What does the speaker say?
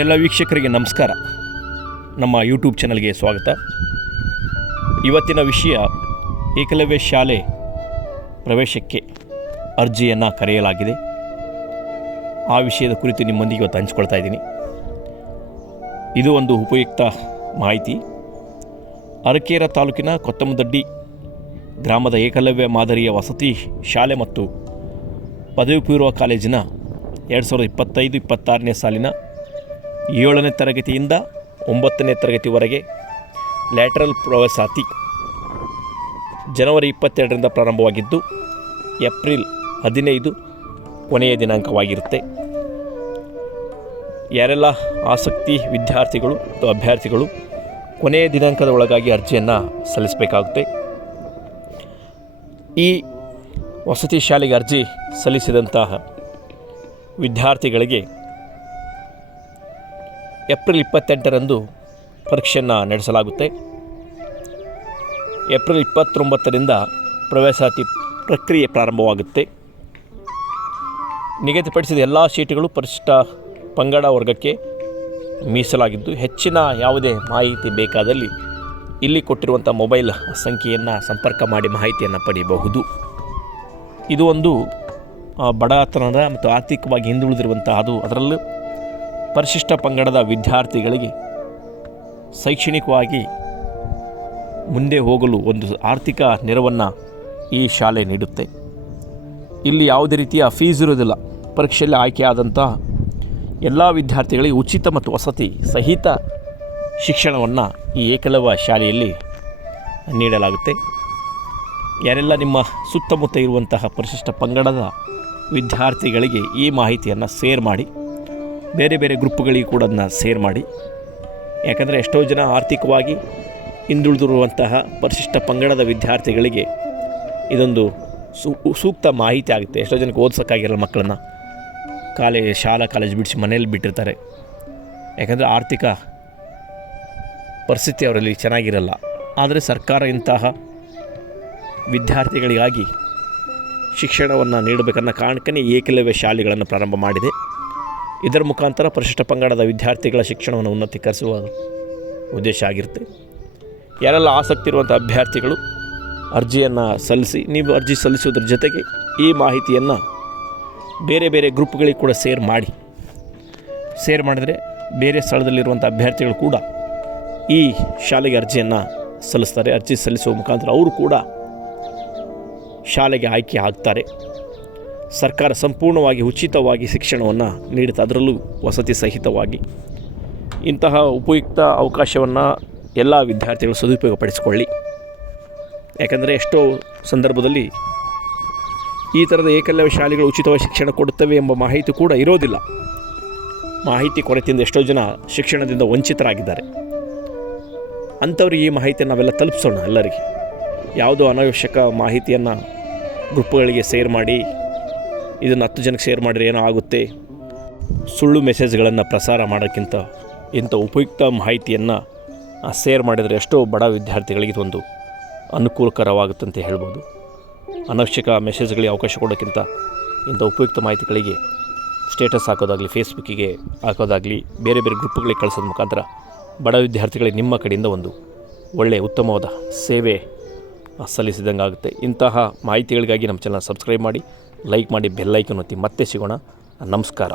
ಎಲ್ಲ ವೀಕ್ಷಕರಿಗೆ ನಮಸ್ಕಾರ. ನಮ್ಮ ಯೂಟ್ಯೂಬ್ ಚಾನಲ್ಗೆ ಸ್ವಾಗತ. ಇವತ್ತಿನ ವಿಷಯ ಏಕಲವ್ಯ ಶಾಲೆ ಪ್ರವೇಶಕ್ಕೆ ಅರ್ಜಿಯನ್ನು ಕರೆಯಲಾಗಿದೆ. ಆ ವಿಷಯದ ಕುರಿತು ನಿಮ್ಮೊಂದಿಗೆ ಇವತ್ತು ಹಂಚ್ಕೊಳ್ತಾ ಇದ್ದೀನಿ. ಇದು ಒಂದು ಉಪಯುಕ್ತ ಮಾಹಿತಿ. ಅರಕೇರ ತಾಲೂಕಿನ ಕೊತ್ತಮದಡ್ಡಿ ಗ್ರಾಮದ ಏಕಲವ್ಯ ಮಾದರಿಯ ವಸತಿ ಶಾಲೆ ಮತ್ತು ಪದವಿ ಪೂರ್ವ ಕಾಲೇಜಿನ 2025-26ನೇ ಸಾಲಿನ 7ನೇ ತರಗತಿಯಿಂದ 9ನೇ ತರಗತಿವರೆಗೆ ಲ್ಯಾಟರಲ್ ಪ್ರವೇಶಾತಿ ಜನವರಿ 22ರಿಂದ ಪ್ರಾರಂಭವಾಗಿದ್ದು ಏಪ್ರಿಲ್ 15 ಕೊನೆಯ ದಿನಾಂಕವಾಗಿರುತ್ತೆ. ಯಾರೆಲ್ಲ ಆಸಕ್ತಿ ವಿದ್ಯಾರ್ಥಿಗಳು ಅಥವಾ ಅಭ್ಯರ್ಥಿಗಳು ಕೊನೆಯ ದಿನಾಂಕದ ಒಳಗಾಗಿ ಅರ್ಜಿಯನ್ನು ಸಲ್ಲಿಸಬೇಕಾಗುತ್ತೆ. ಈ ವಸತಿ ಶಾಲೆಗೆ ಅರ್ಜಿ ಸಲ್ಲಿಸಿದಂತಹ ವಿದ್ಯಾರ್ಥಿಗಳಿಗೆ ಏಪ್ರಿಲ್ 28ರಂದು ಪರೀಕ್ಷೆಯನ್ನು ನಡೆಸಲಾಗುತ್ತೆ. ಏಪ್ರಿಲ್ 29ರಿಂದ ಪ್ರವೇಶಾತಿ ಪ್ರಕ್ರಿಯೆ ಪ್ರಾರಂಭವಾಗುತ್ತೆ. ನಿಗದಿಪಡಿಸಿದ ಎಲ್ಲ ಸೀಟುಗಳು ಪರಿಶಿಷ್ಟ ಪಂಗಡ ವರ್ಗಕ್ಕೆ ಮೀಸಲಾಗಿದ್ದು, ಹೆಚ್ಚಿನ ಯಾವುದೇ ಮಾಹಿತಿ ಬೇಕಾದಲ್ಲಿ ಇಲ್ಲಿ ಕೊಟ್ಟಿರುವಂಥ ಮೊಬೈಲ್ ಸಂಖ್ಯೆಯನ್ನು ಸಂಪರ್ಕ ಮಾಡಿ ಮಾಹಿತಿಯನ್ನು ಪಡೆಯಬಹುದು. ಇದು ಒಂದು ಬಡತನದ ಮತ್ತು ಆರ್ಥಿಕವಾಗಿ ಹಿಂದುಳಿದಿರುವಂತಹದ್ದು. ಅದರಲ್ಲೂ ಪರಿಶಿಷ್ಟ ಪಂಗಡದ ವಿದ್ಯಾರ್ಥಿಗಳಿಗೆ ಶೈಕ್ಷಣಿಕವಾಗಿ ಮುಂದೆ ಹೋಗಲು ಒಂದು ಆರ್ಥಿಕ ನೆರವನ್ನು ಈ ಶಾಲೆ ನೀಡುತ್ತೆ. ಇಲ್ಲಿ ಯಾವುದೇ ರೀತಿಯ ಫೀಸ್ ಇರೋದಿಲ್ಲ. ಪರೀಕ್ಷೆಯಲ್ಲಿ ಆಯ್ಕೆಯಾದಂಥ ಎಲ್ಲ ವಿದ್ಯಾರ್ಥಿಗಳಿಗೆ ಉಚಿತ ಮತ್ತು ವಸತಿ ಸಹಿತ ಶಿಕ್ಷಣವನ್ನು ಈ ಏಕಲವ್ಯ ಶಾಲೆಯಲ್ಲಿ ನೀಡಲಾಗುತ್ತೆ. ಯಾರೆಲ್ಲ ನಿಮ್ಮ ಸುತ್ತಮುತ್ತ ಇರುವಂತಹ ಪರಿಶಿಷ್ಟ ಪಂಗಡದ ವಿದ್ಯಾರ್ಥಿಗಳಿಗೆ ಈ ಮಾಹಿತಿಯನ್ನು ಶೇರ್ ಮಾಡಿ, ಬೇರೆ ಬೇರೆ ಗ್ರೂಪ್ಗಳಿಗೆ ಕೂಡ ಅದನ್ನ ಶೇರ್ ಮಾಡಿ. ಯಾಕಂದರೆ ಎಷ್ಟೋ ಜನ ಆರ್ಥಿಕವಾಗಿ ಹಿಂದುಳಿದಿರುವಂತಹ ಪರಿಶಿಷ್ಟ ಪಂಗಡದ ವಿದ್ಯಾರ್ಥಿಗಳಿಗೆ ಇದೊಂದು ಸೂಕ್ತ ಮಾಹಿತಿ ಆಗುತ್ತೆ. ಎಷ್ಟೋ ಜನಕ್ಕೆ ಓದಿಸೋಕ್ಕಾಗಿರಲ್ಲ ಮಕ್ಕಳನ್ನು, ಶಾಲಾ ಕಾಲೇಜ್ ಬಿಡಿಸಿ ಮನೇಲಿ ಬಿಟ್ಟಿರ್ತಾರೆ. ಯಾಕಂದರೆ ಆರ್ಥಿಕ ಪರಿಸ್ಥಿತಿ ಅವರಲ್ಲಿ ಚೆನ್ನಾಗಿರಲ್ಲ. ಆದರೆ ಸರ್ಕಾರ ಇಂತಹ ವಿದ್ಯಾರ್ಥಿಗಳಿಗಾಗಿ ಶಿಕ್ಷಣವನ್ನು ನೀಡಬೇಕನ್ನೋ ಕಾರಣಕ್ಕೇ ಏಕಲವ್ಯ ಶಾಲೆಗಳನ್ನು ಪ್ರಾರಂಭ ಮಾಡಿದೆ. ಇದರ ಮುಖಾಂತರ ಪರಿಶಿಷ್ಟ ಪಂಗಡದ ವಿದ್ಯಾರ್ಥಿಗಳ ಶಿಕ್ಷಣವನ್ನು ಉನ್ನತೀಕರಿಸುವ ಉದ್ದೇಶ ಆಗಿರುತ್ತೆ. ಯಾರೆಲ್ಲ ಆಸಕ್ತಿ ಇರುವಂಥ ಅಭ್ಯರ್ಥಿಗಳು ಅರ್ಜಿಯನ್ನು ಸಲ್ಲಿಸಿ, ನೀವು ಅರ್ಜಿ ಸಲ್ಲಿಸುವುದರ ಜೊತೆಗೆ ಈ ಮಾಹಿತಿಯನ್ನು ಬೇರೆ ಬೇರೆ ಗ್ರೂಪ್ಗಳಿಗೆ ಕೂಡ ಶೇರ್ ಮಾಡಿದರೆ ಬೇರೆ ಸ್ಥಳದಲ್ಲಿರುವಂಥ ಅಭ್ಯರ್ಥಿಗಳು ಕೂಡ ಈ ಶಾಲೆಗೆ ಅರ್ಜಿಯನ್ನು ಸಲ್ಲಿಸ್ತಾರೆ. ಅರ್ಜಿ ಸಲ್ಲಿಸುವ ಮುಖಾಂತರ ಅವರು ಕೂಡ ಶಾಲೆಗೆ ಆಯ್ಕೆ ಆಗ್ತಾರೆ. ಸರ್ಕಾರ ಸಂಪೂರ್ಣವಾಗಿ ಉಚಿತವಾಗಿ ಶಿಕ್ಷಣವನ್ನು ನೀಡುತ್ತೆ, ಅದರಲ್ಲೂ ವಸತಿ ಸಹಿತವಾಗಿ. ಇಂತಹ ಉಪಯುಕ್ತ ಅವಕಾಶವನ್ನು ಎಲ್ಲ ವಿದ್ಯಾರ್ಥಿಗಳು ಸದುಪಯೋಗಪಡಿಸಿಕೊಳ್ಳಿ. ಯಾಕಂದರೆ ಎಷ್ಟೋ ಸಂದರ್ಭದಲ್ಲಿ ಈ ಥರದ ಏಕಲವ್ಯ ಶಾಲೆಗಳು ಉಚಿತವಾಗಿ ಶಿಕ್ಷಣ ಕೊಡುತ್ತವೆ ಎಂಬ ಮಾಹಿತಿ ಕೂಡ ಇರೋದಿಲ್ಲ. ಮಾಹಿತಿ ಕೊರತೆಯಿಂದ ಎಷ್ಟೋ ಜನ ಶಿಕ್ಷಣದಿಂದ ವಂಚಿತರಾಗಿದ್ದಾರೆ. ಅಂಥವ್ರಿಗೆ ಈ ಮಾಹಿತಿಯನ್ನು ನಾವೆಲ್ಲ ತಲುಪಿಸೋಣ. ಎಲ್ಲರಿಗೆ ಯಾವುದೋ ಅನಾವಶ್ಯಕ ಮಾಹಿತಿಯನ್ನು ಗ್ರೂಪ್ಗಳಿಗೆ ಶೇರ್ ಮಾಡಿ, ಇದನ್ನು 10 ಜನಕ್ಕೆ ಶೇರ್ ಮಾಡಿದ್ರೆ ಏನೋ ಆಗುತ್ತೆ, ಸುಳ್ಳು ಮೆಸೇಜ್ಗಳನ್ನು ಪ್ರಸಾರ ಮಾಡೋಕ್ಕಿಂತ ಇಂಥ ಉಪಯುಕ್ತ ಮಾಹಿತಿಯನ್ನು ಶೇರ್ ಮಾಡಿದರೆ ಎಷ್ಟೋ ಬಡ ವಿದ್ಯಾರ್ಥಿಗಳಿಗೆ ಇದೊಂದು ಅನುಕೂಲಕರವಾಗುತ್ತಂತೆ ಹೇಳ್ಬೋದು. ಅನವಶ್ಯಕ ಮೆಸೇಜ್ಗಳಿಗೆ ಅವಕಾಶ ಕೊಡೋಕ್ಕಿಂತ ಇಂಥ ಉಪಯುಕ್ತ ಮಾಹಿತಿಗಳಿಗೆ ಸ್ಟೇಟಸ್ ಹಾಕೋದಾಗಲಿ, ಫೇಸ್ಬುಕ್ಕಿಗೆ ಹಾಕೋದಾಗಲಿ, ಬೇರೆ ಬೇರೆ ಗ್ರೂಪ್ಗಳಿಗೆ ಕಳಿಸೋದ್ರ ಮುಖಾಂತರ ಬಡ ವಿದ್ಯಾರ್ಥಿಗಳಿಗೆ ನಿಮ್ಮ ಕಡೆಯಿಂದ ಒಂದು ಒಳ್ಳೆಯ ಉತ್ತಮವಾದ ಸೇವೆ ಸಲ್ಲಿಸಿದಂಗೆ ಆಗುತ್ತೆ. ಇಂತಹ ಮಾಹಿತಿಗಳಿಗಾಗಿ ನಮ್ಮ ಚಾನಲ್ ಸಬ್ಸ್ಕ್ರೈಬ್ ಮಾಡಿ, ಲೈಕ್ ಮಾಡಿ, ಬೆಲ್ ಐಕಾನ್ ಒತ್ತಿ. ಮತ್ತೆ ಸಿಗೋಣ. ನಮಸ್ಕಾರ.